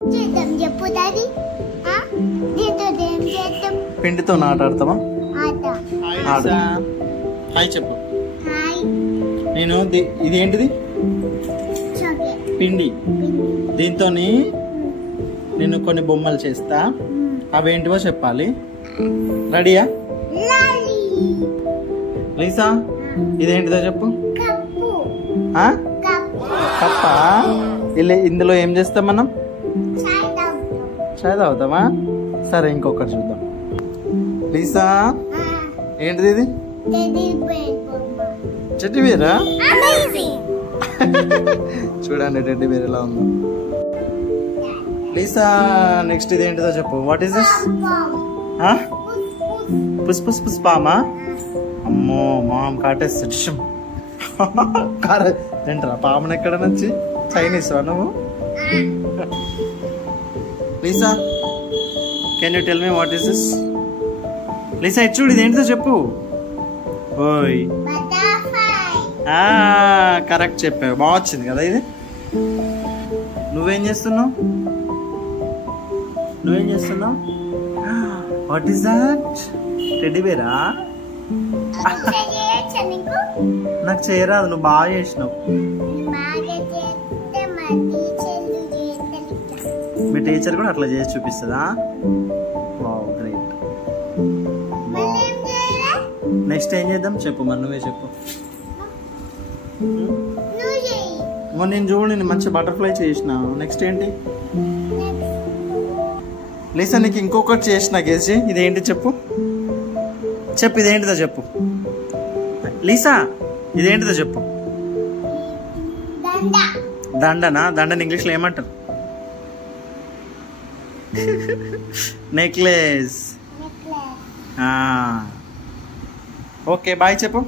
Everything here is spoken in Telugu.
చేద్దాం చెప్పు డాడీ. దీంతో ఏం చేద్దాం? పిండితో ఆట ఆడతామా? ఆట. హాయ్ చెప్పు. హాయ్. నేను ఇది ఏంటిది? చాక్లెట్. పిండి. దీంతో నేను కొన్ని బొమ్మలు చేస్తా. అవేంటివో చెప్పాలి. రెడీయా? లాలీ. లీసా ఇదేంటిదో చెప్పు. కప్పు. కప్పు. కప్ప. ఇందులో ఏం చేస్తాం మనం? చాయ్ తాగుతాం. చాయ్ తాగుతామా? సరే ఇంకొకటి చూద్దాం. లీసా ఏంటిది ఇది? టెడ్డీ బేర్ బొమ్మ. టెడ్డీ బేరా? అమేజింగ్. చూడండి టెడ్డీ బేర్ ఎలా ఉందో. లీసా నెక్స్ట్ ఇది ఏంటిదో చెప్పు. What is this? పుస్ పుస్ పుస్ పామా? అమ్మో మామ్ కాటేస్తాడు. తింటారా పామును ఎక్కడ నుంచి? చైనీస్ నువ్వు? Lisa can you tell me what is this? Lisa ఇది చూడు, ఇది ఏంటిదో చెప్పు. ఓయ్ కరెక్ట్ చెప్పావు, బాగా వచ్చింది కదా ఇది. నువ్వేం చేస్తున్నావు? What is that? Teddy Bera? నాకు చేయరాదు, నువ్వు బాగా చేసినావు. మీ టీచర్ కూడా అట్లా చేసి చూపిస్తుందా? Wow great. నెక్స్ట్ ఏం చేద్దాం చెప్పు, మరి నువ్వే చెప్పు. నేను చూడు, నేను మంచి బటర్ఫ్లై చేసిన. నెక్స్ట్ ఏంటి? లీసా నీకు ఇంకొకటి చేసిన గేసి. ఇదేంటి చెప్పు. ఇదేంటిదో చెప్పు. లీసా ఇదేంటిదో చెప్పు. దండనా? దండని ఇంగ్లీష్లో ఏమంటారు? నెక్లెస్. ఓకే బాయ్ చెప్పు.